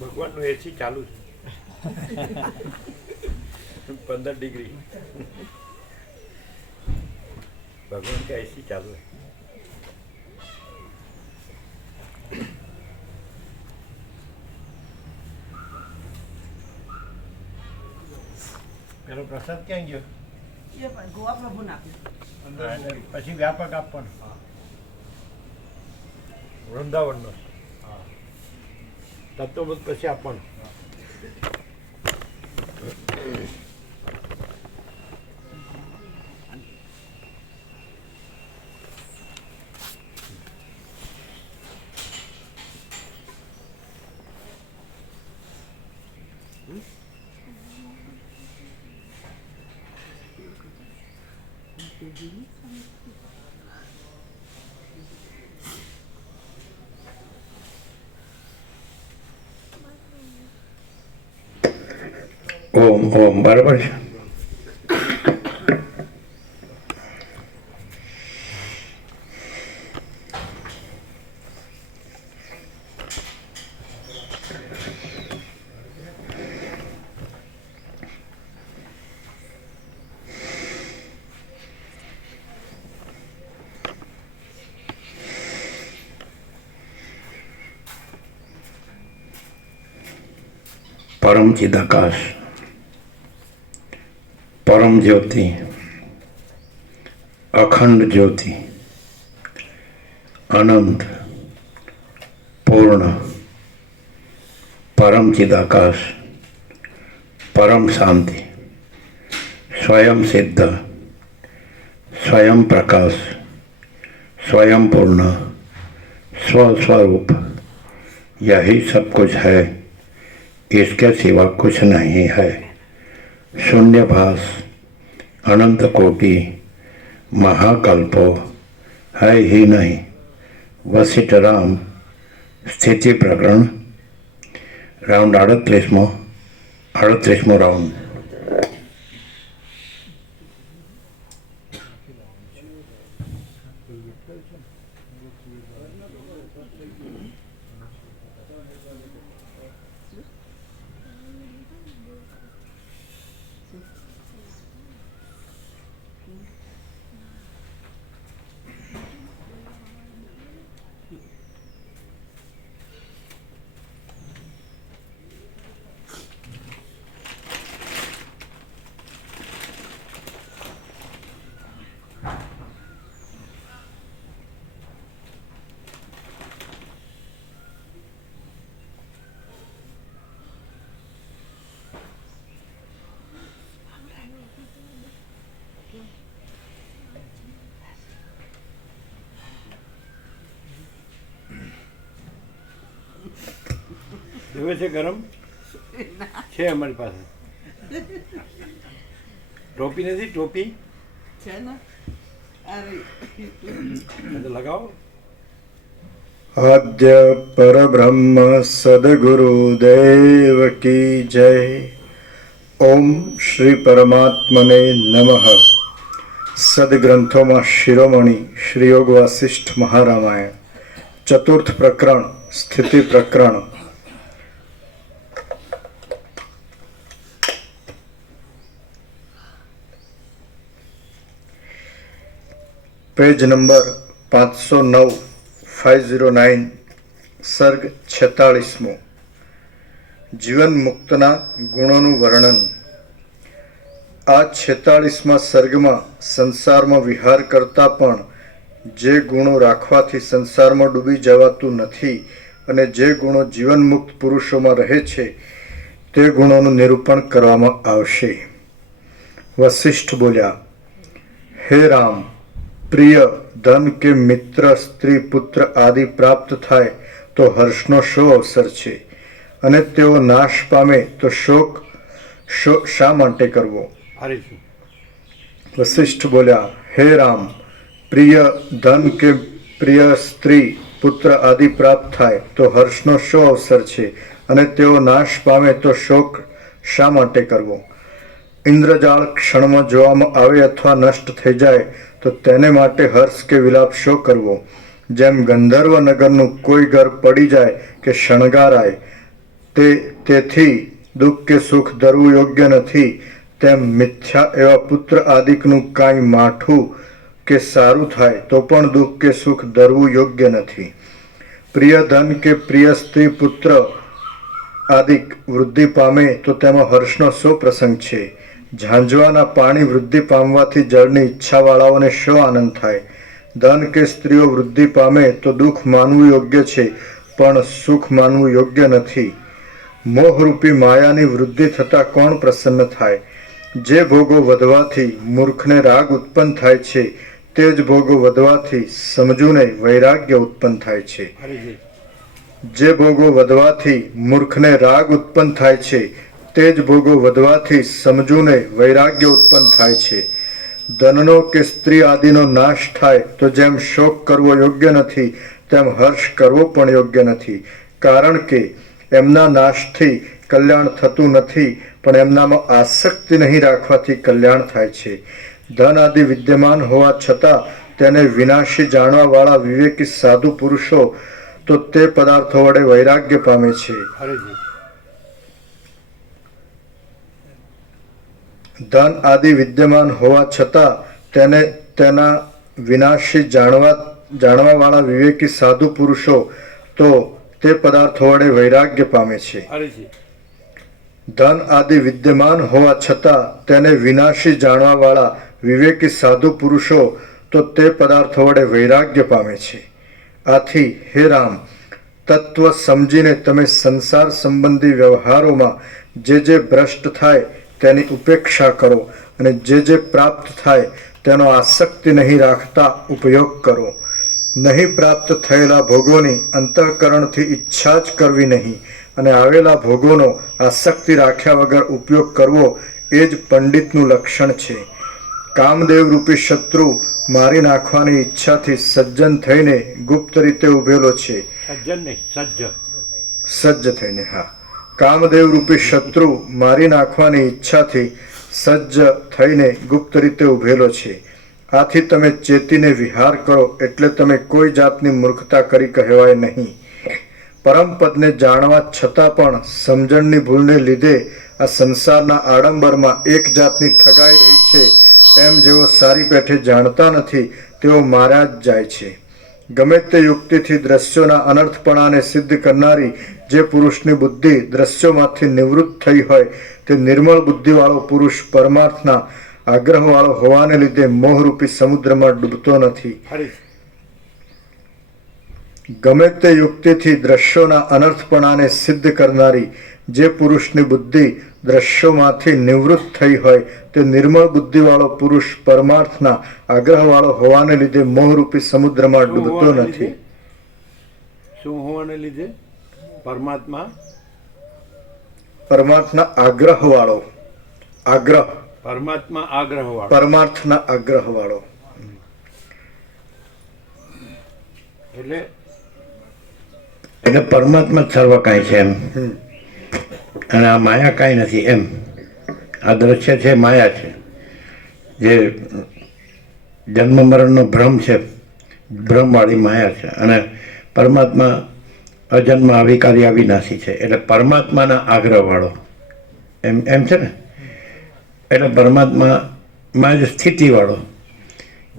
ભગવાનનું એસી ચાલુ છે 15 ડિગ્રી भगवान का ऐसी चालू है। પેલો પ્રસાદ ક્યાં ગયો? એ પણ ગોવા પ્રભુને આપ્યું. પછી વ્યાપક આપવાનો વૃંદાવનનો તત્વબોધ પછી આપવાનો. ઓમ ઓમ બરાબર છે. પરમ ચિદાકાશ, પરમ જ્યોતિ, અખંડ જ્યોતિ, અનંત, પૂર્ણ, પરમ ચિદાકાશ, પરમ શાંતિ, स्वयं सिद्ध, स्वयं प्रकाश, स्वयं पूर्ण, स्वस्वरूप, यही सब कुछ है, इसके सिवा कुछ नहीं है. शून्यभास, अनंत कोटि, महाकल्पो है ही नहीं. वशिष्ठ राम स्थिति प्रकरण राउंड 38मो राउंड. જોવે છે ગરમ છે અમારી પાસે. ટોપી નથી? ટોપી છે ને તો લગાવો. आद्य परब्रह्म सद्गुरुदेव की जय. ओम श्री परमात्मने नमः. सद्ग्रंथों शिरोमणि श्री योग वासिष्ठ महारामायण चतुर्थ प्रकरण स्थिति प्रकरण. पेज नंबर 509 509 सर्ग 46. जीवन मुक्तना गुणों वर्णन. आ 46માં સર્ગમાં સંસારમાં વિહાર કરતા પણ જે ગુણો રાખવાથી સંસારમાં ડૂબી જવાતું નથી અને જે ગુણો જીવન મુક્ત પુરુષોમાં રહે છે તે ગુણોનું નિરૂપણ કરવામાં આવશે. વશિષ્ઠ બોલ્યા, હે રામ, પ્રિય ધન કે મિત્ર સ્ત્રી પુત્ર આદિ પ્રાપ્ત થાય તો હર્ષનો શો અવસર છે અને તેઓ નાશ પામે તો શોક શા માટે કરવો? વશિષ્ઠ બોલ્યા, હે રામ, પ્રિય ધન કે પ્રિય સ્ત્રી પુત્ર આદિ પ્રાપ્ત થાય તો હર્ષનો શો અવસર છે અને તેઓ નાશ પામે તો શોક શા માટે કરવો? ઇન્દ્રજાળ ક્ષણમાં જોવામાં આવે અથવા નષ્ટ થઈ જાય તો તેને માટે હર્ષ કે વિલાપ શો કરવો? જેમ ગંધર્વ નગરનું કોઈ ઘર પડી જાય કે શણગારાય તેથી દુઃખ કે સુખ ધરવું યોગ્ય નથી, તેમ મિથ્યા એવા પુત્ર આદિકનું કાંઈ માઠું કે સારું થાય તો પણ દુઃખ કે સુખ ધરવું યોગ્ય નથી. પ્રિય ધન કે પ્રિય સ્ત્રી પુત્ર આદિક વૃદ્ધિ પામે તો તેમાં હર્ષનો શો પ્રસંગ છે? ઝાંઝવાના પાણી વૃદ્ધિ પામવાથી જળની ઈચ્છાવાળાઓને શો આનંદ થાય? ધન કે સ્ત્રીઓ વૃદ્ધિ પામે તો દુઃખ માનવું યોગ્ય છે, પણ સુખ માનવું યોગ્ય નથી. મોહરૂપી માયાની વૃદ્ધિ થતાં કોણ પ્રસન્ન થાય? જે ભોગો વધવાથી મૂર્ખને રાગ ઉત્પન્ન થાય છે, તે જ ભોગો વધવાથી સમજૂને વૈરાગ્ય ઉત્પન્ન થાય છે. જે ભોગો વધવાથી મૂર્ખને રાગ ઉત્પન્ન થાય છે, તે જ ભોગો વધવાથી સમજૂને વૈરાગ્ય ઉત્પન્ન થાય છે. ધનનો કે સ્ત્રી આદિનો નાશ થાય તો જેમ શોક કરવો યોગ્ય નથી, તેમ હર્ષ કરવો પણ યોગ્ય નથી. કારણ કે એમના નાશથી કલ્યાણ થતું નથી, પણ એમનામાં આસક્તિ નહીં રાખવાથી કલ્યાણ થાય છે. ધન આદિ વિદ્યમાન હોવા છતાં તેને વિનાશી જાણવા વાળા વિવેકી સાધુ પુરુષો તો તે પદાર્થો વડે વૈરાગ્ય પામે છે. ધન આદિ વિદ્યમાન હોવા છતાં તેને તેના વિનાશી જાણવા વાળા વિવેકી સાધુ પુરુષો તો તે પદાર્થો વડે વૈરાગ્ય પામે છે. ધન આદિ વિદ્યમાન હોવા છતાં તેને વિનાશી જાણવા વાળા વિવેકી સાધુ પુરુષો તો તે પદાર્થો વડે વૈરાગ્ય પામે છે. આથી હે રામ, તત્વ સમજીને તમે સંસાર સંબંધી વ્યવહારોમાં જે ભ્રષ્ટ થાય તેની ઉપેક્ષા કરો, અને જે પ્રાપ્ત થાય તેનો આસક્તિ નહીં રાખતા ઉપયોગ કરો. નહીં પ્રાપ્ત થયેલા ભોગોની અંતઃકરણથી ઈચ્છા જ કરવી નહીં, અને આવેલા ભોગોનો આસક્તિ રાખ્યા વગર ઉપયોગ કરવો એ જ પંડિતનું લક્ષણ છે. કામદેવ રૂપી શત્રુ મારી નાખવાની ઈચ્છાથી સજ્જન થઈને ગુપ્ત રીતે ઉભેલો છે. સજ્જ થઈને, હા. કામદેવ રૂપી શત્રુ મારી નાખવાની ઈચ્છાથી સજ્જ થઈને ગુપ્ત રીતે ઉભેલો છે. આથી તમે ચેતીને વિહાર કરો, એટલે તમે કોઈ જાતની મૂર્ખતા કરી કહેવાય નહીં. પરમપદને જાણવા છતાં પણ સમજણની ભૂલને લીધે આ સંસારના આડંબરમાં એક જાતની ઠગાઈ રહી છે, એમ જેઓ સારી પેઠે જાણતા નથી તેઓ માર્યા જ જાય છે. ગમે તે યુક્તિથી દ્રશ્યોના અનર્થપણાને સિદ્ધ કરનારી જે પુરુષની બુદ્ધિ દ્રશ્યોમાંથી નિવૃત્ત થઈ હોય, તે નિર્મળ બુદ્ધિવાળો પુરુષ પરમાર્થના આગ્રહવાળો હોવાને લીધે મોહરૂપી સમુદ્રમાં ડૂબતો નથી. ગમે તે યુક્તિથી દ્રશ્યોના અનર્થપણાને સિદ્ધ કરનારી જે પુરુષની બુદ્ધિ દ્રશ્યોમાંથી નિવૃત્ત થઈ હોય, તે નિર્મળ બુદ્ધિવાળો પુરુષ પરમાર્થના આગ્રહવાળો હોવાને લીધે મોહરૂપી સમુદ્રમાં ડૂબતો નથી. શું હોવાને લીધે? પરમાર્થના આગ્રહવાળો. આગ્રહ, પરમાત્મા આગ્રહવાળો, પરમાર્થના આગ્રહવાળો. એટલે પરમાત્મા જ સર્વ કાંઈ છે એમ, અને આ માયા કાંઈ નથી એમ. આ દ્રશ્ય છે માયા છે, જે જન્મ મરણનો ભ્રમ છે, ભ્રમવાળી માયા છે. અને પરમાત્મા અજન્મ અવિકારી અવિનાશી છે, એટલે પરમાત્માના આગ્રહવાળો એમ છે ને. એટલે પરમાત્મામાં જ સ્થિતિવાળો,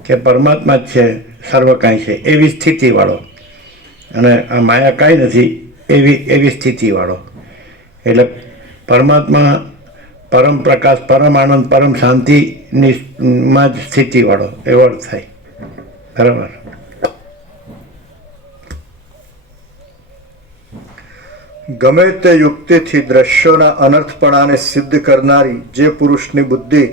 કે પરમાત્મા જ છે, સર્વ કાંઈ છે એવી સ્થિતિવાળો, અને આ માયા કાંઈ નથી એવી સ્થિતિવાળો. એટલે પરમાત્મા પરમ પ્રકાશ, પરમ આનંદ, પરમ શાંતિની માં જ સ્થિતિવાળો એવો અર્થ થાય. બરાબર. ગમે તે યુક્તિથી દ્રશ્યોના અનર્થપણાને સિદ્ધ કરનારી જે પુરુષની બુદ્ધિ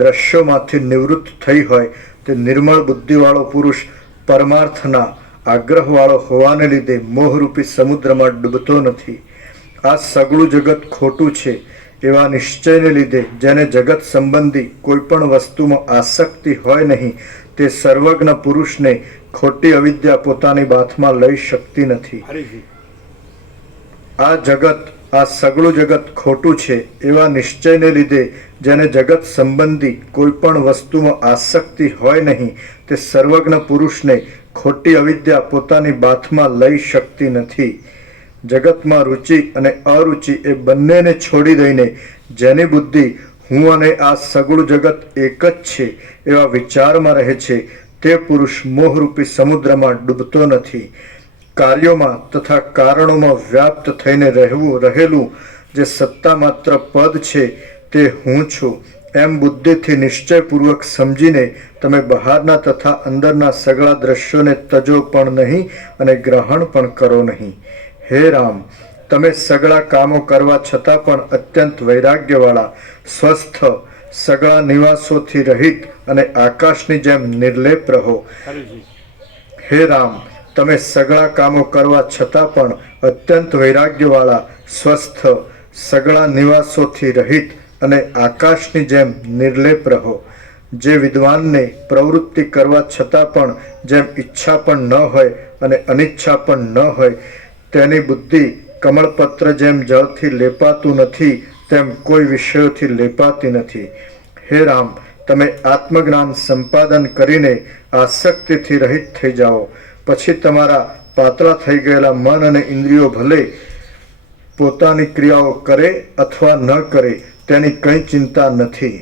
દ્રશ્યોમાંથી નિવૃત્ત થઈ હોય, તે નિર્મળ બુદ્ધિવાળો પુરુષ પરમાર્થના આગ્રહવાળો હોવાને લીધે મોહરૂપી સમુદ્રમાં ડૂબતો નથી. આ સગળું જગત ખોટું છે એવા નિશ્ચયને લીધે જેને જગત સંબંધી કોઈ પણ વસ્તુમાં આસક્તિ હોય નહીં, તે સર્વજ્ઞ પુરુષને ખોટી અવિદ્યા પોતાની બાથમાં લઈ શકતી નથી. આ જગત, આ સગળું જગત ખોટું છે એવા નિશ્ચયને લીધે જેને જગત સંબંધી કોઈ પણ વસ્તુમાં આસક્તિ હોય નહીં, તે સર્વજ્ઞ પુરુષને ખોટી અવિદ્યા પોતાની બાથમાં લઈ શકતી નથી. જગતમાં રુચિ અને અરુચિ એ બંનેને છોડી દઈને જેની બુદ્ધિ હું અને આ સગળું જગત એક જ છે એવા વિચારમાં રહે છે તે પુરુષ મોહરૂપી સમુદ્રમાં ડૂબતો નથી. કાર્યોમાં તથા કારણોમાં વ્યાપ્ત થઈને રહેલું જે સત્તા માત્ર પદ છે તે હું છું એમ બુદ્ધિથી નિશ્ચયપૂર્વક સમજીને તમે બહારના તથા અંદરના સગળા દ્રશ્યોને તજો પણ નહીં અને ગ્રહણ પણ કરો નહીં. હે રામ, તમે સગળા કામો કરવા છતાં પણ અત્યંત વૈરાગ્યવાળા, સ્વસ્થ, સગળા નિવાસોથી રહિત અને આકાશની જેમ નિર્લેપ રહો. હે રામ, તમે સગળા કામો કરવા છતાં પણ અત્યંત વૈરાગ્યવાળા, સ્વસ્થ, સગળા નિવાસોથી રહિત અને આકાશની જેમ નિર્લેપ રહો. જે વિદ્વાનને પ્રવૃત્તિ કરવા છતાં પણ જેમ ઈચ્છા પણ ન હોય અને અનિચ્છા પણ ન હોય તેની બુદ્ધિ કમળપત્ર જેમ જળથી લેપાતું નથી તેમ કોઈ વિષયોથી લેપાતી નથી. હે રામ, તમે આત્મજ્ઞાન સંપાદન કરીને આસક્તિથી રહિત થઈ જાઓ. પછી તમારા પાતળા થઈ ગયેલા મન અને ઇન્દ્રિયો ભલે પોતાની ક્રિયાઓ કરે અથવા ન કરે તેની કંઈ ચિંતા નથી.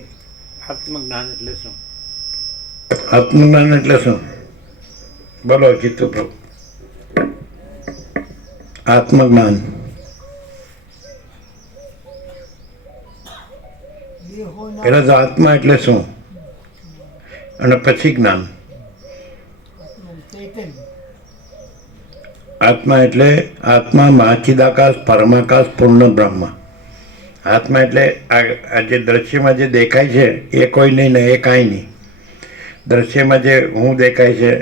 આત્મજ્ઞાન એટલે શું? આત્મજ્ઞાન એટલે શું? બોલો જીતુ પ્રભુ. આત્મજ્ઞાન પેલા તો આત્મા એટલે શું અને પછી જ્ઞાન. આત્મા એટલે આત્મા મહાચિદાકાશ પરમાકાશ પૂર્ણ બ્રહ્મ. આત્મા એટલે આ જે દ્રશ્યમાં જે દેખાય છે એ કોઈ નહીં ને એ કાંઈ નહીં. દ્રશ્યમાં જે હું દેખાય છે,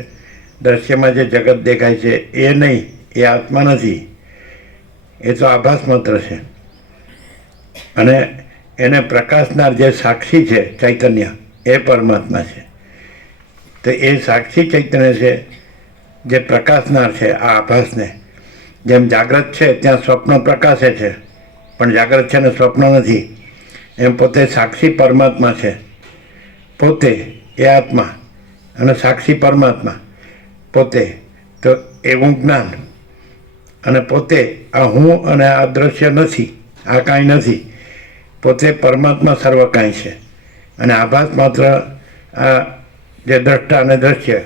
દ્રશ્યમાં જે જગત દેખાય છે એ નહીં, એ આત્મા નથી, એ તો આભાસ માત્ર છે. અને એને પ્રકાશનાર જે સાક્ષી છે ચૈતન્ય એ પરમાત્મા છે. તો એ સાક્ષી ચૈતન્ય છે જે પ્રકાશનાર છે આ આભાસને. જેમ જાગ્રત છે ત્યાં સ્વપ્ન પ્રકાશે છે પણ જાગ્રત છે ને સ્વપ્ન નથી, એમ પોતે સાક્ષી પરમાત્મા છે. પોતે એ આત્મા અને સાક્ષી પરમાત્મા પોતે, તો એવું જ્ઞાન. અને પોતે આ હું અને આ દ્રશ્ય નથી, આ કાંઈ નથી, પોતે પરમાત્મા સર્વ કાંઈ છે. અને આભાસ માત્ર આ જે દ્રષ્ટા અને દ્રશ્ય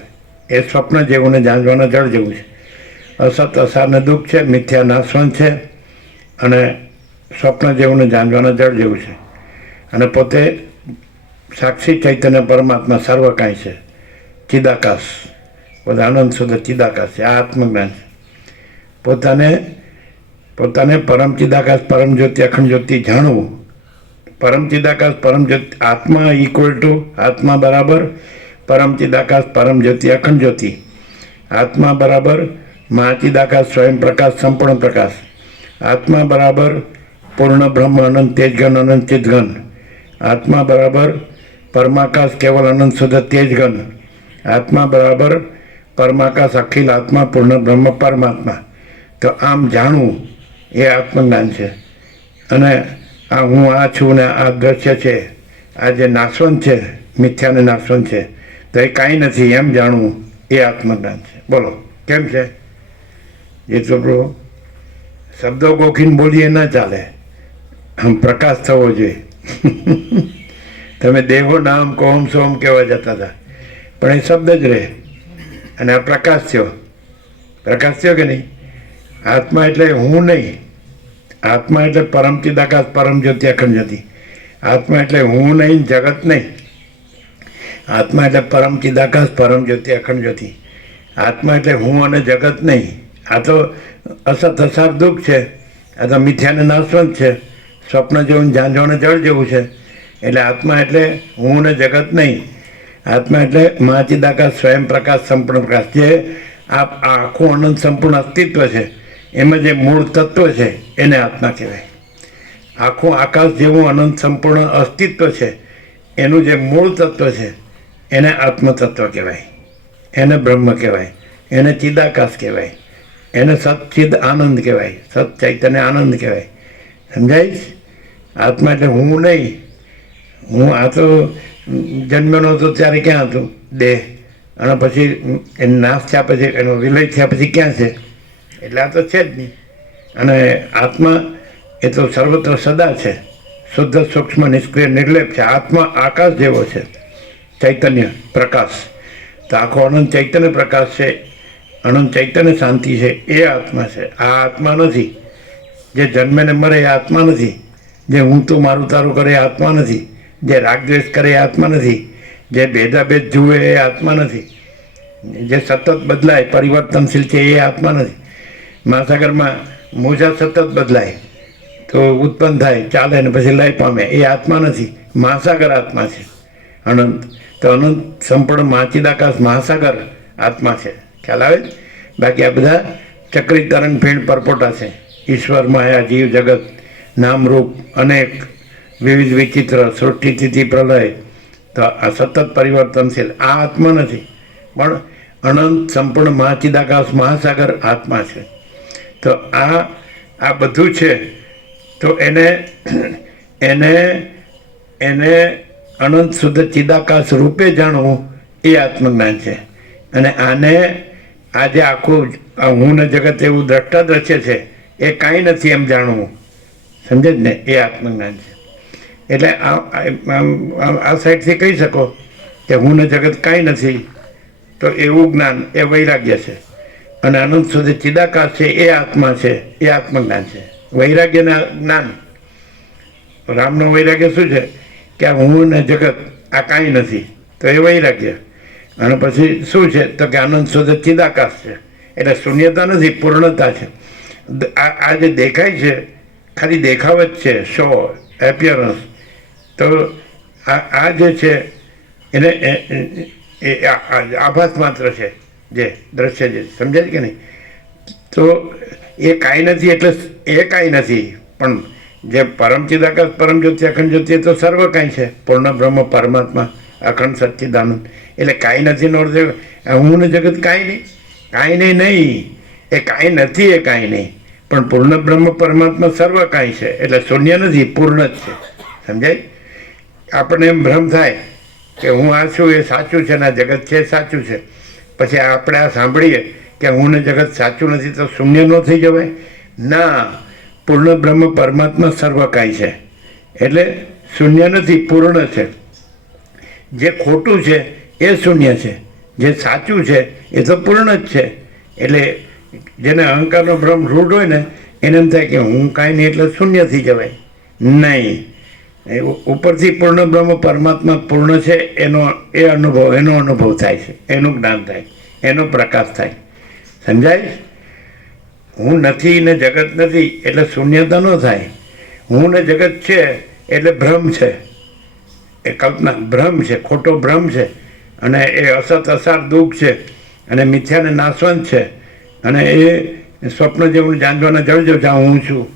એ સ્વપ્ન જેવું ને જાંજવાના જળ જેવું છે. અસત અસાર ને દુઃખ છે, મિથ્યા નાશવંત છે અને સ્વપ્ન જેવું ને જાંજવાના જળ જેવું છે. અને પોતે સાક્ષી ચૈતન્ય પરમાત્મા સર્વ કાંઈ છે, ચિદાકાશ, બધા આનંદ શુદ્ધ ચિદાકાશ છે. આ આત્મજ્ઞાન છે. પોતાને પરમ ચિદાકાશ પરમ જ્યોતિ અખંડ જ્યોતિ જાણવું. પરમ ચિદાકાશ પરમ જ્યોતિ આત્મા ઇક્વલ ટુ આત્મા બરાબર પરમ ચિદાકાશ પરમ જ્યોતિ અખંડ જ્યોતિ. આત્મા બરાબર મહાચિદાકાશ સ્વયં પ્રકાશ સંપૂર્ણ પ્રકાશ. આત્મા બરાબર પૂર્ણ બ્રહ્મ અનંત તેજઘન અનંત ચિદઘન. આત્મા બરાબર પરમાકાશ કેવલ અનંત શુદ્ધ તેજઘન. આત્મા બરાબર પરમાકાશ અખિલ આત્મા પૂર્ણ બ્રહ્મ પરમાત્મા. તો આમ જાણવું એ આત્મજ્ઞાન છે. અને આ હું આ છું ને આ દ્રશ્ય છે, આ જે નાશવંત છે, મિથ્યાને નાશવંત છે, તો એ કાંઈ નથી એમ જાણવું એ આત્મજ્ઞાન છે. બોલો કેમ છે? એ તો પ્રભુ શબ્દો ગોખીને બોલીએ ના ચાલે, આમ પ્રકાશ થવો જોઈએ. તમે દેહો નામ કોમ સોમ કહેવા જતા હતા પણ એ શબ્દ જ રહે અને આ પ્રકાશ થયો. પ્રકાશ થયો કે નહીં? આત્મા એટલે હું નહીં, આત્મા એટલે પરમ ચિદાકાશ પરમ જ્યોતિ અખંડ જ્યોતિ. આત્મા એટલે હું નહીં, જગત નહીં. આત્મા એટલે પરમ ચિદાકાશ પરમ જ્યોતિ અખંડ જ્યોતિ. આત્મા એટલે હું અને જગત નહીં. આ તો અસત અસાર દુઃખ છે, આ તો મિથ્યાને નાશવંત છે, સ્વપ્ન જેવું ઝાંઝવાને જળ જેવું છે. એટલે આત્મા એટલે હું ને જગત નહીં. આત્મા એટલે મહાચિદાકાશ સ્વયં પ્રકાશ સંપૂર્ણ પ્રકાશ. જે આ આખું અનંત સંપૂર્ણ અસ્તિત્વ છે એમાં જે મૂળ તત્વ છે એને આત્મા કહેવાય. આખું આકાશ જેવું અનંત સંપૂર્ણ અસ્તિત્વ છે એનું જે મૂળ તત્વ છે એને આત્મતત્વ કહેવાય, એને બ્રહ્મ કહેવાય, એને ચિદાકાશ કહેવાય, એને સચ્ચિદ આનંદ કહેવાય, સત ચૈતન્ય આનંદ કહેવાય. સમજાય? આત્મા એટલે હું નહીં. હું આ તો જન્મ્યો હતો ત્યારે ક્યાં હતું? દેહ. અને પછી એ નાશ થયા પછી એનો વિલય થયા પછી ક્યાં છે? એટલે આ તો છે જ નહીં. અને આત્મા એ તો સર્વત્ર સદા છે, શુદ્ધ સૂક્ષ્મ નિષ્ક્રિય નિર્લેપ છે. આત્મા આકાશ જેવો છે, ચૈતન્ય પ્રકાશ. તો આખો અનંત ચૈતન્ય પ્રકાશ છે, અનંત ચૈતન્ય શાંતિ છે, એ આત્મા છે. આ આત્મા નથી. જે જન્મે ને મરે એ આત્મા નથી. જે હું તું મારું તારું કરે એ આત્મા નથી. જે રાગદ્વેષ કરે એ આત્મા નથી. જે ભેદાભેદ જુએ એ આત્મા નથી. જે સતત બદલાય, પરિવર્તનશીલ છે, એ આત્મા નથી. મહાસાગરમાં મોજા સતત બદલાય તો ઉત્પન્ન થાય, ચાલે ને પછી લય પામે, એ આત્મા નથી. મહાસાગર આત્મા છે, અનંત. તો અનંત સંપૂર્ણ માચિદાકાશ મહાસાગર આત્મા છે. ખ્યાલ આવે? બાકી આ બધા ચક્રી તરંગ ફીણ પરપોટા છે. ઈશ્વર, માયા, જીવ જગત, નામરૂપ અનેક વિવિધ વિચિત્ર, સૃષ્ટિ સ્થિતિ પ્રલય, તો આ સતત પરિવર્તનશીલ આ આત્મા નથી, પણ અનંત સંપૂર્ણ મહાચિદાકાશ મહાસાગર આત્મા છે. તો આ બધું છે. તો એને અનંત શુદ્ધ ચિદાકાશ રૂપે જાણવું એ આત્મજ્ઞાન છે. અને આને આજે આખું હું ને જગત એવું દ્રષ્ટા દ્રશ્ય છે, એ કાંઈ નથી એમ જાણવું, સમજે જ ને, એ આત્મજ્ઞાન છે. એટલે આ સાઈડથી કહી શકો કે હું ને જગત કાંઈ નથી, તો એવું જ્ઞાન એ વૈરાગ્ય છે. અને અનંત સુધી ચિદાકાશ છે, એ આત્મા છે, એ આત્મજ્ઞાન છે. વૈરાગ્યના જ્ઞાન, રામનો વૈરાગ્ય શું છે કે આ હું ને જગત આ કાંઈ નથી, તો એ વૈરાગ્ય. અને પછી શું છે તો કે આનંદ સુધી ચિદાકાશ છે, એટલે શૂન્યતા નથી, પૂર્ણતા છે. આ જે દેખાય છે ખાલી દેખાવ જ છે, શો, એપિયરન્સ. તો આ જે છે એને આભાસ માત્ર છે, જે દ્રશ્ય છે, સમજાય કે નહીં? તો એ કાંઈ નથી, એટલે એ કાંઈ નથી. પણ જે પરમ ચિદાકાશ, પરમ જ્યોતિ, અખંડ જ્યોતિ, એ તો સર્વ કાંઈ છે. પૂર્ણ બ્રહ્મ પરમાત્મા, અખંડ સચ્ચિદાનંદ. એટલે કાંઈ નથી નો અર્થ હું ને જગત કાંઈ નહીં. એ કાંઈ નથી, એ કાંઈ નહીં. પણ પૂર્ણ બ્રહ્મ પરમાત્મા સર્વ કાંઈ છે, એટલે શૂન્ય નથી, પૂર્ણ જ છે. સમજાય? આપણને એમ ભ્રમ થાય કે હું આ છું એ સાચું છે, ને આ જગત છે એ સાચું છે. પછી આપણે આ સાંભળીએ કે હું ને જગત સાચું નથી, તો શૂન્ય ન થઈ જવાય? ના, પૂર્ણ બ્રહ્મ પરમાત્મા સર્વ કાંઈ છે, એટલે શૂન્ય નથી, પૂર્ણ છે. જે ખોટું છે એ શૂન્ય છે, જે સાચું છે એ તો પૂર્ણ જ છે. એટલે જેને અહંકારનો ભ્રમ રૂઢ હોય ને એને એમ થાય કે હું કાંઈ નહીં એટલે શૂન્ય થઈ જવાય. નહીં, ઉપરથી પૂર્ણ બ્રહ્મ પરમાત્મા પૂર્ણ છે એનો અનુભવ થાય છે, એનું જ્ઞાન થાય, એનો પ્રકાશ થાય. સમજાય? હું નથી ને જગત નથી એટલે શૂન્યતા ન થાય. હું ને જગત છે એટલે ભ્રમ છે, એ કલ્પના, ભ્રમ છે, ખોટો ભ્રમ છે. અને એ અસત અસાર દુઃખ છે, અને મિથ્યાને નાશવંત છે. અને એ સ્વપ્ન જેવું જાણવાના જળજો જ્યાં હું છું,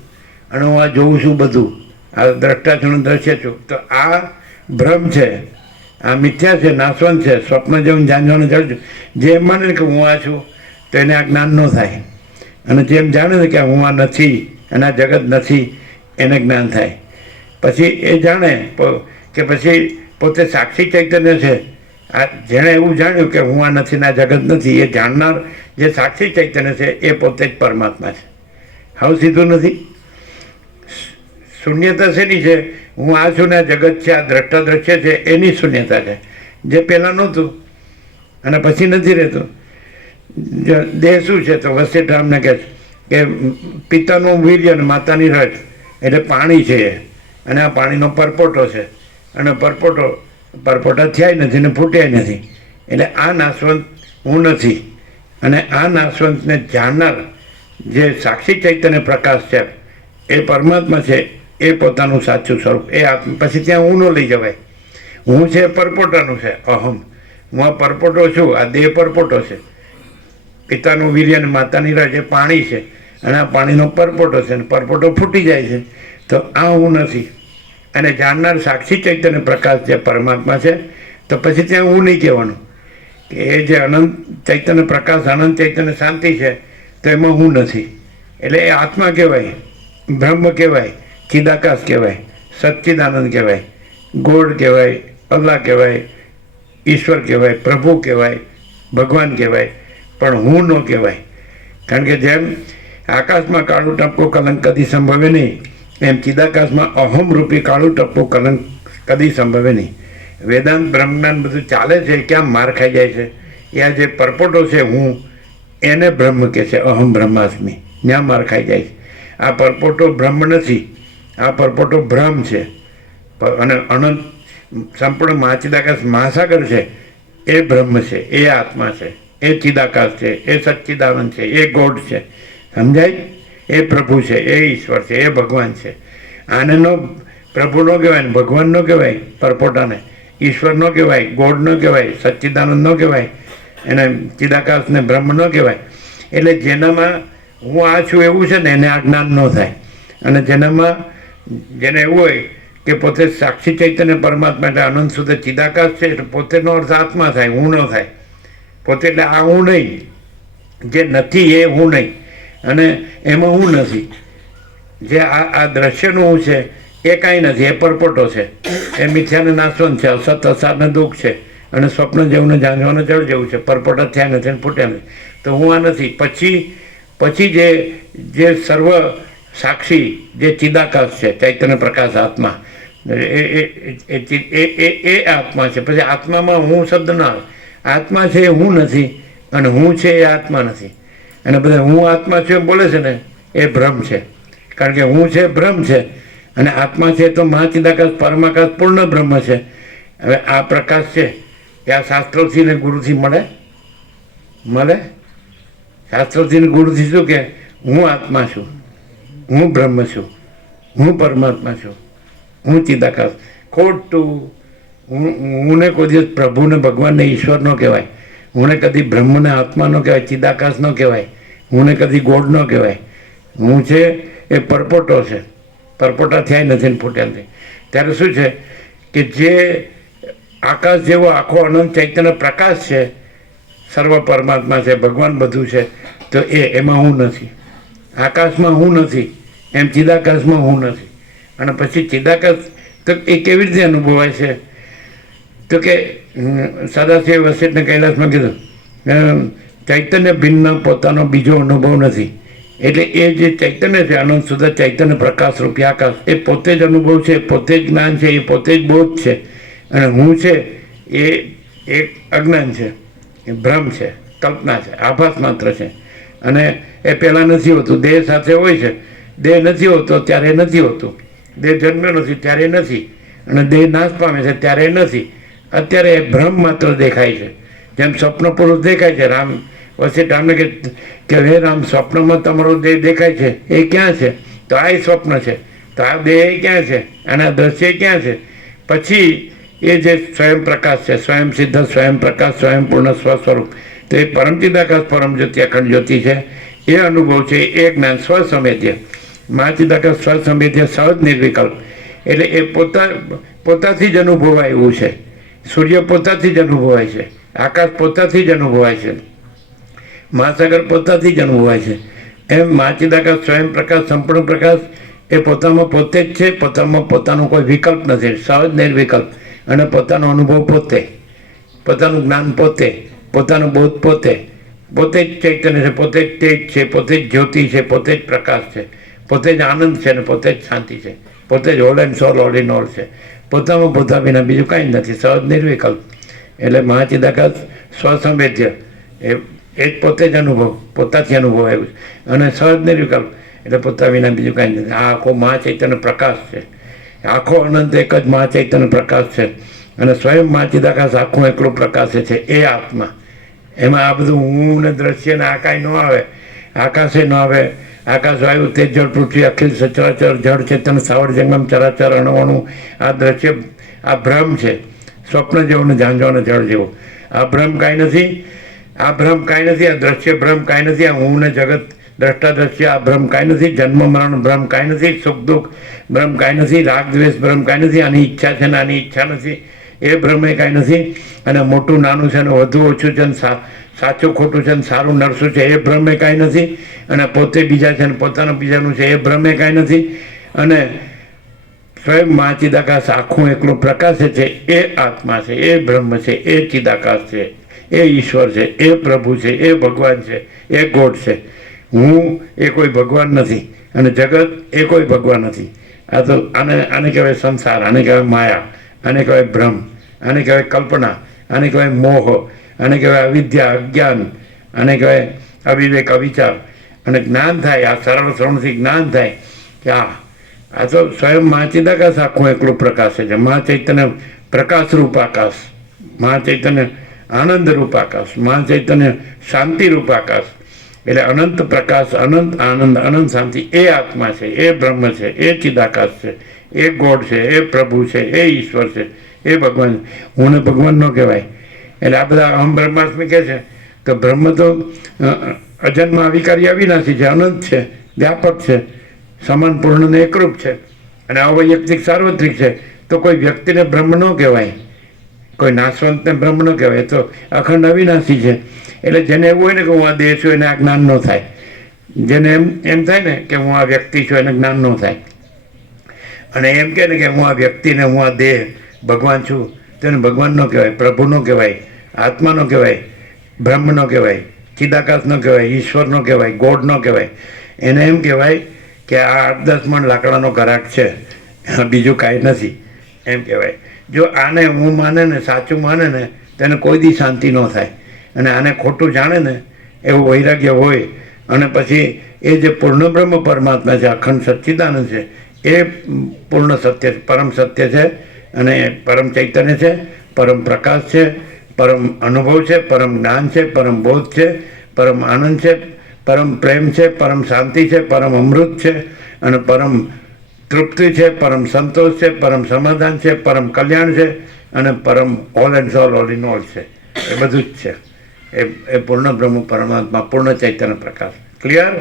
અને હું આ જોઉં છું બધું, આ દ્રષ્ટા છું, દ્રશ્ય છું. તો આ ભ્રમ છે, આ મિથ્યા છે, નાશવંત છે. સ્વપ્ન જેવું જાણવાના જળજો. જે એમ માને કે હું આ છું, તો એને આ જ્ઞાન ન થાય. અને જેમ જાણે ને કે હું આ નથી અને આ જગત નથી, એને જ્ઞાન થાય. પછી એ જાણે કે પછી પોતે સાક્ષી ચૈતન્ય છે. આ જેણે એવું જાણ્યું કે હું આ નથી ને આ જગત નથી, એ જાણનાર જે સાક્ષી ચૈતન્ય છે એ પોતે જ પરમાત્મા છે. હવે સીધું નથી. શૂન્યતા શેની છે? હું આ છું ને આ જગત છે, આ દ્રષ્ટા દ્રશ્ય છે, એની શૂન્યતા છે, જે પહેલાં નહોતું અને પછી નથી રહેતું. દેહ શું છે તો વસિષ્ઠરામને કહે કે પિતાનું વીર્ય અને માતાની રજ, એટલે પાણી છે એ, અને આ પાણીનો પરપોટો છે, અને પરપોટા થયા નથી ને ફૂટ્યા નથી. એટલે આ નાશવંત હું નથી. અને આ નાશવંતને જાણનાર જે સાક્ષી ચૈતન્ય પ્રકાશ છે એ પરમાત્મા છે, એ પોતાનું સાચું સ્વરૂપ, એ પછી ત્યાં હું ન લઈ જવાય. હું છે પરપોટાનું છે, અહમ. હું આ પરપોટો છું, આ દેહ પરપોટો છે. પિતાનું વીર્ય અને માતાની રજ એ પાણી છે, અને આ પાણીનો પરપોટો છે, અને પરપોટો ફૂટી જાય છે. તો આ હું નથી. અને જાણનાર સાક્ષી ચૈતન્ય પ્રકાશ જે પરમાત્મા છે, તો પછી ત્યાં હું નહીં કહેવાનું કે એ જે અનંત ચૈતન્ય પ્રકાશ, અનંત ચૈતન્ય શાંતિ છે, તો એમાં હું નથી. એટલે એ આત્મા કહેવાય, બ્રહ્મ કહેવાય, ચિદાકાશ કહેવાય, સચ્ચિદાનંદ કહેવાય, ગોડ કહેવાય, અલ્લાહ કહેવાય, ઈશ્વર કહેવાય, પ્રભુ કહેવાય, ભગવાન કહેવાય. પણ હું ન કહેવાય. કારણ કે જેમ આકાશમાં કાળું ટપકું કલંક કદી સંભવે નહીં, એમ ચિદાકાશમાં અહમ રૂપી કાળું ટપકું કલંક કદી સંભવે નહીં. વેદાંત બ્રહ્મજ્ઞાન બધું ચાલે છે, ક્યાં માર ખાઈ જાય છે? એ આ જે પરપોટો છે હું, એને બ્રહ્મ કહે છે, અહમ બ્રહ્માસ્મિ. ત્યાં માર ખાઈ જાય છે. આ પરપોટો બ્રહ્મ નથી, આ પરપોટો ભ્રમ છે. અને અનંત સંપૂર્ણ મહાચિદાકાશ મહાસાગર છે, એ બ્રહ્મ છે, એ આત્મા છે, એ ચિદાકાશ છે, એ સચ્ચિદાનંદ છે, એ ગોડ છે. સમજાય? એ પ્રભુ છે, એ ઈશ્વર છે, એ ભગવાન છે. આને નો પ્રભુ નો કહેવાય, ભગવાન નો કહેવાય, પરપોટાને ઈશ્વર નો કહેવાય, ગોડ નો કહેવાય, સચ્ચિદાનંદ નો કહેવાય, એને ચિદાકાશને બ્રહ્મ ન કહેવાય. એટલે જેનામાં હું આ છું એવું છે ને એને આ જ્ઞાન ન થાય. અને જેને એવું હોય કે પોતે સાક્ષી ચૈતન્ય પરમાત્મા એટલે અનંત સુધી ચિદાકાશ છે, એટલે પોતેનો અર્થ આત્મા થાય, હું ન થાય. પોતે એટલે આ હું નહીં, જે નથી એ હું નહીં, અને એમાં હું નથી. જે આ દ્રશ્યનું હું છે એ કાંઈ નથી, એ પરપોટો છે, એ મિથ્યાને નાશવંત છે, અસત અસારને દુઃખ છે, અને સ્વપ્ન જેવું ને જાણવાને જળ જેવું છે. પરપોટા થયા નથી અને ફૂટ્યા નથી, તો હું આ નથી. પછી જે સર્વ સાક્ષી જે ચિદાકાશ છે, ચૈતન્ય પ્રકાશ આત્મા, એ આત્મા છે. પછી આત્મામાં હું શબ્દ ના આવે. આત્મા છે એ હું નથી, અને હું છે એ આત્મા નથી. અને બધા હું આત્મા છું એમ બોલે છે ને, એ ભ્રમ છે. કારણ કે હું છે ભ્રમ છે, અને આત્મા છે તો મહાચિદાકાશ પરમાકાશ પૂર્ણ બ્રહ્મ છે. હવે આ પ્રકાશ છે એ આ શાસ્ત્રોથી ને ગુરુથી મળે. શાસ્ત્રોથી ને ગુરુથી શું કે હું આત્મા છું, હું બ્રહ્મ છું, હું પરમાત્મા છું, હું ચિદાકાશ. ખોટું. હુંને કોઈ દિવસ પ્રભુને ભગવાનને ઈશ્વર ન કહેવાય, હુંને કદી બ્રહ્મને આત્મા ન કહેવાય, ચિદાકાશ ન કહેવાય, હુંને કદી ગોડ ન કહેવાય. હું છે એ પરપોટો છે, પરપોટા થયા નથી ને ફૂટ્યા નથી. ત્યારે શું છે કે જે આકાશ જેવો આખો અનંત ચૈતન્ય પ્રકાશ છે, સર્વ પરમાત્મા છે, ભગવાન બધું છે, તો એમાં હું નથી. આકાશમાં હું નથી, એમ ચિદાકાશમાં હું નથી. અને પછી ચિદાકાશ તો એ કેવી રીતે અનુભવાય છે? તો કે સદાશિવ વસેટને કૈલાસમાં કીધું ચૈતન્ય ભિન્ન પોતાનો બીજો અનુભવ નથી. એટલે એ જે ચૈતન્ય છે, અનંત સુધા ચૈતન્ય પ્રકાશ રૂપી આકાશ, એ પોતે જ અનુભવ છે, પોતે જ જ્ઞાન છે, એ પોતે જ બોધ છે. અને હું છે એ એક અજ્ઞાન છે, એ ભ્રમ છે, કલ્પના છે, આભાસ માત્ર છે. અને એ પહેલાં નથી હોતું, દેહ સાથે હોય છે. દેહ નથી હોતો ત્યારે નથી હોતું, દેહ જન્મ્યો નથી ત્યારે નથી, અને દેહ નાશ પામે છે ત્યારે નથી. અત્યારે એ ભ્રમ માત્ર દેખાય છે. જેમ સ્વપ્ન પુરુષ દેખાય છે, રામ વચ્ચે રામને કે હે રામ, સ્વપ્નમાં તમારો દેહ દેખાય છે, એ ક્યાં છે? તો આ સ્વપ્ન છે. તો આ દેહ ક્યાં છે? અને આ દ્રશ્ય ક્યાં છે? પછી એ જે સ્વયં પ્રકાશ છે, સ્વયં સિદ્ધ, સ્વયં પ્રકાશ, સ્વયં પૂર્ણ સ્વસ્વરૂપ, તો એ પરમચિદાકાશ પરમ જ્યોતિ અખંડ જ્યોતિ છે. એ અનુભવ છે, એ જ્ઞાન સ્વસંવેદ્ય. મહાચિદાકાશ સ્વસંવેદ્ય, સહજ નિર્વિકલ્પ. એટલે એ પોતાથી જ અનુભવાય એવું છે. સૂર્ય પોતાથી જ અનુભવાય છે, આકાશ પોતાથી જ અનુભવાય છે, મહાસાગર પોતાથી જ અનુભવાય છે. એમ મહાચિદાકાશ સ્વયં પ્રકાશ, સંપૂર્ણ પ્રકાશ, એ પોતામાં પોતે જ છે. પોતામાં પોતાનો કોઈ વિકલ્પ નથી, સહજ નિર્વિકલ્પ. અને પોતાનો અનુભવ પોતે, પોતાનું જ્ઞાન પોતે, પોતાનો બોધ પોતે, પોતે જ ચૈતન્ય છે, પોતે જ તેજ છે, પોતે જ જ્યોતિ છે, પોતે જ પ્રકાશ છે, પોતે જ આનંદ છે, અને પોતે જ શાંતિ છે, પોતે જ whole and soul, all in all છે. પોતામાં પોતા વિના બીજું કાંઈ નથી, સહજ નિર્વિકલ્પ. એટલે મહાચિદાકાશ સ્વસંવેદ્ય, એ જ પોતે જ અનુભવ, પોતાથી અનુભવ આવ્યું છે. અને સહજ નિર્વિકલ્પ એટલે પોતા વિના બીજું કાંઈ નથી. આ આખો મહાચૈતન્ય પ્રકાશ છે, આખો અનંત એક જ મહાચૈતન્ય પ્રકાશ છે. અને સ્વયં મહાચિદાકાશ આખું એકલું પ્રકાશ છે, એ આત્મા. એમાં આ બધું હું ને દ્રશ્ય ને આ કાંઈ ન આવે, આકાશે ન આવે. આકાશ, વાયુ, તેજ, જળ, પૃથ્વી, અખિલ સચરાચર જળ ચેતન સ્થાવર જંગમ ચરાચર અણુઅણુ, આ દ્રશ્ય, આ ભ્રમ છે, સ્વપ્ન જેવું ને ઝાંઝવાને જળ જેવું. આ ભ્રમ કાંઈ નથી, આ ભ્રમ કાંઈ નથી, આ દ્રશ્ય ભ્રમ કાંઈ નથી, આ હું ને જગત દ્રષ્ટા દ્રશ્ય આ ભ્રમ કાંઈ નથી, જન્મ મરણ ભ્રમ કાંઈ નથી, સુખ દુઃખ ભ્રમ કાંઈ નથી, રાગ દ્વેષ ભ્રમ કાંઈ નથી, આની ઈચ્છા છે ને આની ઈચ્છા નથી, એ ભ્રમ એ કાંઈ નથી. અને મોટું નાનું છે ને વધુ ઓછું છે ને સાચું ખોટું છે ને સારું નરસું છે, એ ભ્રમ એ કાંઈ નથી. અને પોતે બીજા છે ને પોતાનું બીજાનું છે, એ ભ્રમ એ કાંઈ નથી. અને સ્વયં મહાચિદાકાશ આખું એકલું પ્રકાશ છે, એ આત્મા છે, એ બ્રહ્મ છે, એ ચિદાકાશ છે, એ ઈશ્વર છે, એ પ્રભુ છે, એ ભગવાન છે, એ ગોડ છે. હું એ કોઈ ભગવાન નથી અને જગત એ કોઈ ભગવાન નથી. આ તો આને કહેવાય સંસાર, આને કહેવાય માયા, આને કહેવાય ભ્રમ, આને કહેવાય કલ્પના, આને કહેવાય મોહ, આને કહેવાય અવિદ્યા, અજ્ઞાન, આને કહેવાય અવિવેક, અવિચાર. અને જ્ઞાન થાય, આ સરળ શ્રવણથી જ્ઞાન થાય કે આ તો સ્વયં મા ચિદાકાશ આખું એકલું પ્રકાશે છે. મા ચૈતન્ય પ્રકાશ રૂપ આકાશ, મા ચૈતન્ય આનંદ રૂપ આકાશ, મા ચૈતન્ય શાંતિ રૂપ આકાશ. એટલે અનંત પ્રકાશ, અનંત આનંદ, અનંત શાંતિ એ આત્મા છે, એ બ્રહ્મ છે, એ ચિદાકાશ છે, એ ગોડ છે, એ પ્રભુ છે, એ ઈશ્વર છે, એ ભગવાન. હું ને ભગવાન ન કહેવાય. એટલે આ બધા અહમ બ્રહ્માસ્મિ કહે છે તો બ્રહ્મ તો અજન્મ અવિકારી અવિનાશી છે, અનંત છે, વ્યાપક છે, સમાન પૂર્ણ ને એકરૂપ છે અને અવૈયક્તિક સાર્વત્રિક છે. તો કોઈ વ્યક્તિને બ્રહ્મ ન કહેવાય, કોઈ નાશવંતને બ્રહ્મ ન કહેવાય, તો અખંડ અવિનાશી છે. એટલે જેને એવું હોય ને કે હું આ દેહ છું એને આ જ્ઞાન ન થાય, જેને એમ થાય ને કે હું આ વ્યક્તિ છું એને જ્ઞાન ન થાય, અને એમ કહે ને કે હું આ વ્યક્તિને હું આ દેહ ભગવાન છું તો એને ભગવાન ન કહેવાય, પ્રભુ ન કહેવાય, આત્મા ન કહેવાય, બ્રહ્મ ન કહેવાય, ચિદાકાશ ન કહેવાય, ઈશ્વર ન કહેવાય, ગોડ ન કહેવાય. એને એમ કહેવાય કે આ 8-10 મણ લાકડાનો ઘરાક છે, બીજું કાંઈ નથી એમ કહેવાય. જો આને હું માને ને સાચું માને ને તેને કોઈ દી શાંતિ ન થાય, અને આને ખોટું જાણે ને એવું વૈરાગ્ય હોય અને પછી એ જે પૂર્ણ બ્રહ્મ પરમાત્મા છે, અખંડ સચ્ચિદાનંદ છે, એ પૂર્ણ સત્ય છે, પરમ સત્ય છે અને પરમ ચૈતન્ય છે, પરમ પ્રકાશ છે, પરમ અનુભવ છે, પરમ જ્ઞાન છે, પરમ બોધ છે, પરમ આનંદ છે, પરમ પ્રેમ છે, પરમ શાંતિ છે, પરમ અમૃત છે અને પરમ તૃપ્તિ છે, પરમ સંતોષ છે, પરમ સમાધાન છે, પરમ કલ્યાણ છે અને પરમ all and all in all છે. એ બધું જ છે. એ પૂર્ણ બ્રહ્મ પરમાત્મા, પૂર્ણ ચૈતન્ય પ્રકાશ. ક્લિયર?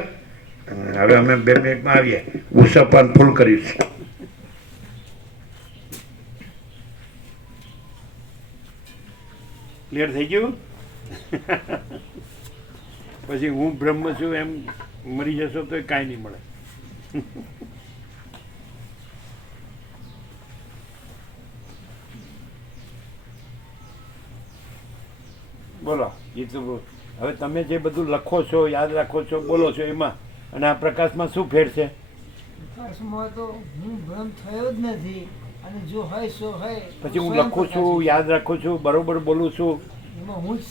હવે અમે 2 મિનિટમાં આવીએ. ઉષાપાન ફૂલ કર્યું છે. ક્લિયર થઈ ગયું? પછી હું બ્રહ્મ છું એમ મરી જશો તો કાંઈ નહીં મળે. બોલો જીતુભાઈ, હવે તમે જે બધું લખો છો, યાદ રાખો છો, બોલો છો એમાં અને આ પ્રકાશમાં શું ફેર છે? પ્રકાશમાં તો હું ભ્રમ થયો જ નથી, અને જો હોય સો હોય. પછી હું લખું છું, યાદ રાખું છું, બરોબર બોલું છું, એમાં હું જ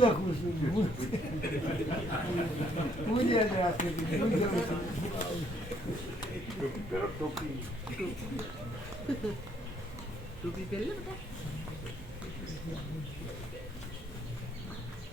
લખું છું, હું જ યાદ રાખું છું, હું જ લખું છું.